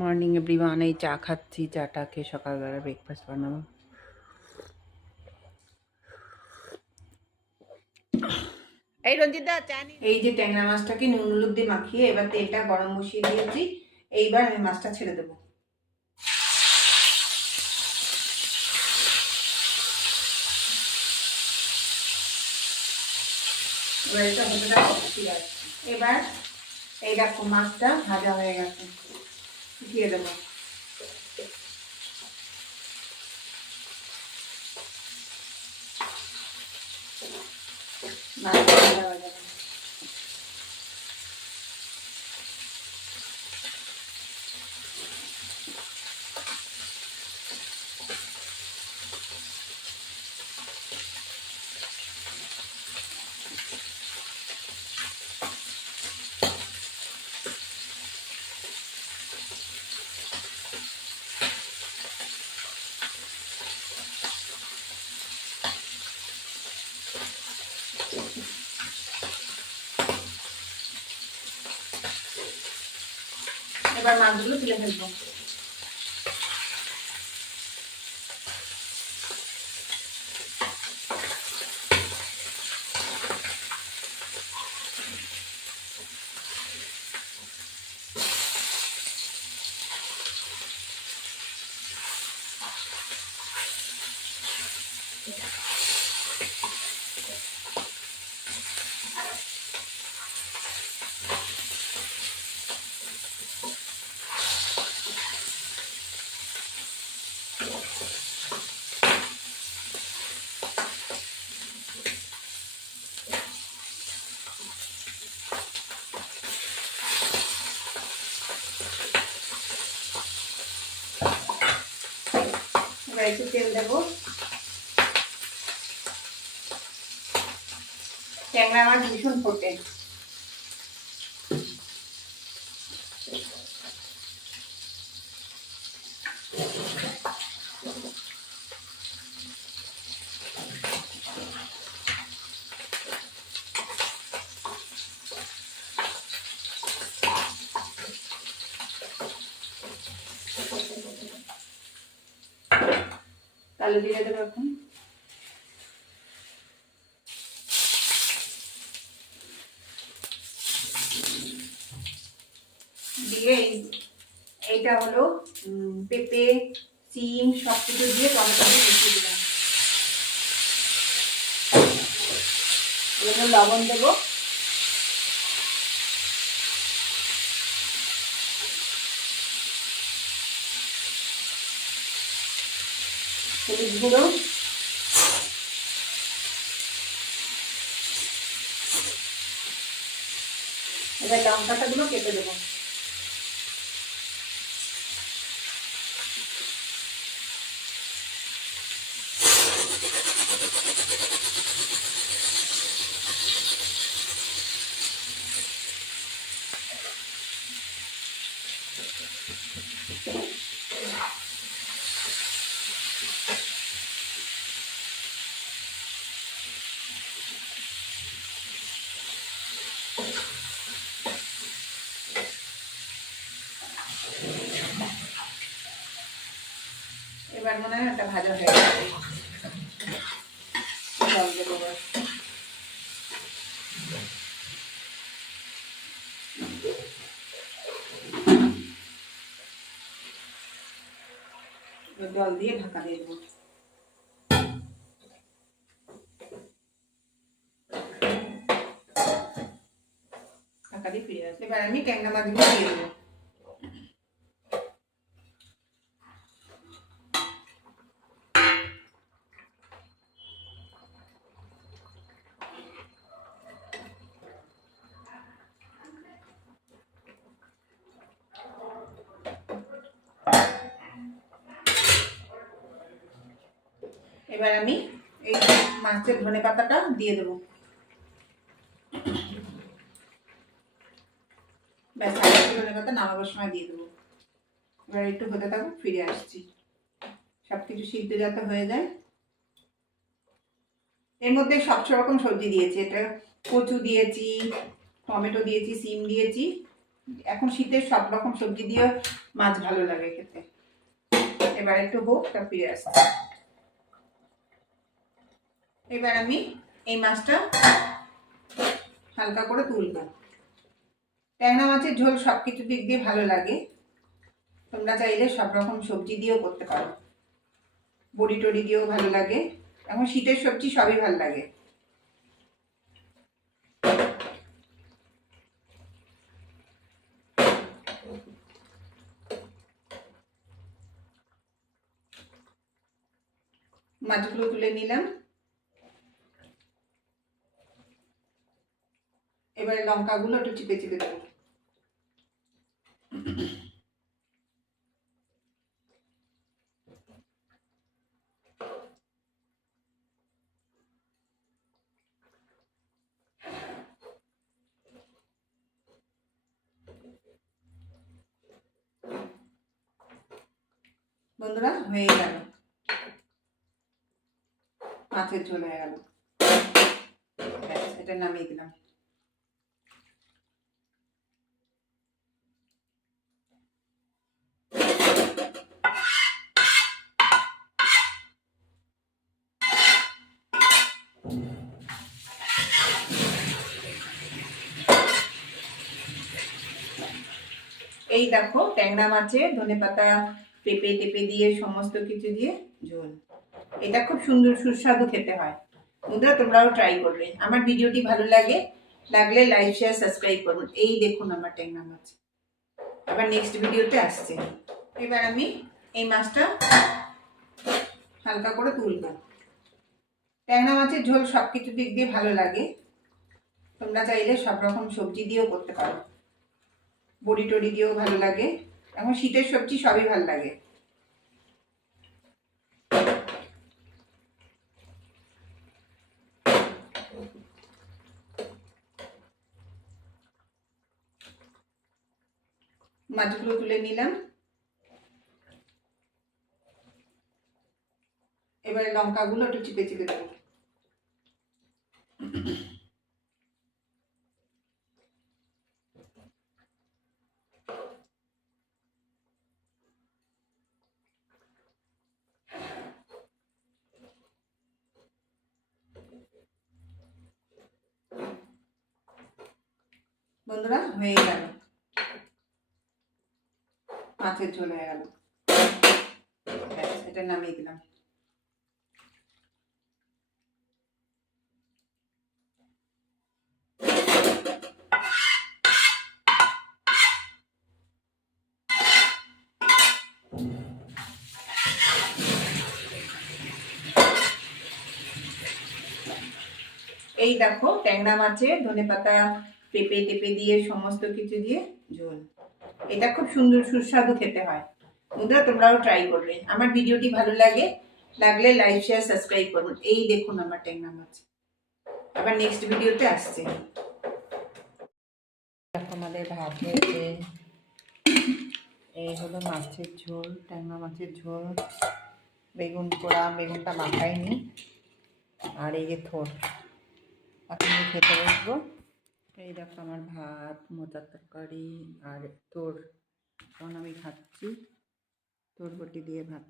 Morning everyone. এই চা খাচ্ছি, চাটা খেয়ে সকালবেলা ব্রেকফাস্ট বানাবো। এই রঞ্জিতা চা নি। এই যে ট্যাংরা মাছটাকে নুন হলুদ দিয়ে মাখিয়ে এবার তেলটা গরম বসিয়ে দিয়েছি। এইবার আমি মাছটা ছেড়ে দেবো। এবার এটা হতে থাকো। ঠিক আছে, এবার এই দেখো মাছটা ভাজা হয়ে গেছে, উঠিয়ে দেবো। মাছটা ভাজা হয়ে যাবে। এবার মাছগুলো তুলে ফেলবো। এবার একটু তেল দেবো। ট্যাংরা মাছ ভীষণ ফোটে। কালো জিরে দেবো এখন। দিয়ে এইটা হলো পেঁপে, সিম সব কিছু দিয়ে টমেটো দিয়ে মিশিয়ে দিলাম। এগুলো লবণ দেবো। হলুদ গুঁড়ো, এবার লঙ্কাটা গুলো কেটে দেবো। এবার মনে হয় একটা ভাজা হয়ে গেছে। জল দেবো। জল দিয়ে ঢাকা দিয়ে দেবো। ঢাকা দিয়ে ফিরে আসবে। এবার আমি ট্যাংরা মাছগুলো দিয়ে দেবো। এবার আমি এই মাছের ধনে পাতাটা দিয়ে দেবো। ব্যাস, ধনে পাতা নামাবার সময় দিয়ে দেবো। এবার একটু হতে থাকুক, ফিরে আসছি। সবকিছু সিদ্ধ যাতে হয়ে যায়। এর মধ্যে সব রকম সবজি দিয়েছি। এটা কচু দিয়েছি, টমেটো দিয়েছি, সিম দিয়েছি, এখন শীতের সব রকম সবজি দিয়ে মাছ ভালো লাগে খেতে। এবার একটু হোক, তা ফিরে আসছে। এবার আমি এই মাছটা হালকা করে তুলবো। ট্যাংরা মাছের ঝোল সব কিছু দিক দিয়ে ভালো লাগে। তোমরা চাইলে সব রকম সবজি দিয়েও করতে পারো, বড়ি টড়ি দিয়েও ভালো লাগে। এখন শীতের সবজি সবই ভালো লাগে। মাছগুলো তুলে নিলাম। এবারে লঙ্কাগুলো একটু চিপে চিপে দেবো। বন্ধুরা, হয়ে গেল, মাছের ঝোল হয়ে গেল। এটা নামিয়ে দিলাম। এই দেখো ট্যাংরা মাছের ধনেপাতা পেঁপে টেপে দিয়ে সমস্ত কিছু দিয়ে ঝোল। এটা খুব সুন্দর সুস্বাদু খেতে হয়। বন্ধুরা, তোমরাও ট্রাই করবে। আমার ভিডিওটি ভালো লাগলে লাইক শেয়ার সাবস্ক্রাইব করুন। এই দেখুন আমার ট্যাংরা মাছ। আবার নেক্সট ভিডিওতে আসছে। এবার আমি এই মাছটা হালকা করে তুলবো। ট্যাংরা মাছের ঝোল সব কিছু দিক দিয়ে ভালো লাগে। তোমরা চাইলে সব রকম সবজি দিয়েও করতে পারো, বড়ি টড়ি দিয়েও ভালো লাগে। এখন শীতের সবজি সবই ভালো লাগে। মাছগুলো তুলে নিলাম। এবারে লঙ্কাগুলো একটু চিপে চিপে দেবো। বন্ধুরা, হয়ে গেল, মাছের ঝোল হয়ে গেল। এটা নামিয়ে দিলাম। এই দেখো ট্যাংরা মাছের ধনেপাতা পেঁপে টেপে দিয়ে সমস্ত কিছু দিয়ে ঝোল। এটা খুব সুন্দর সুস্বাদু খেতে হয়। বন্ধুরা, তোমরাও ট্রাই করবে। আমার ভিডিওটি ভালো লাগলে লাইক শেয়ার সাবস্ক্রাইব করুন। এই দেখুন আমার ট্যাংরা মাছ। আবার নেক্সট ভিডিওতে আসছে। আমাদের ভাত হয়েছে। এই হলো মাছের ঝোল, ট্যাংরা মাছের ঝোল, বেগুন পোড়া, বেগুনটা মাখাইনি, আর এই যে থোড়। এখন খেতে বসবো। এই দেখো আমার ভাত, মোচার তরকারি আর তোর। এখন আমি খাচ্ছি তোর বটি দিয়ে ভাত।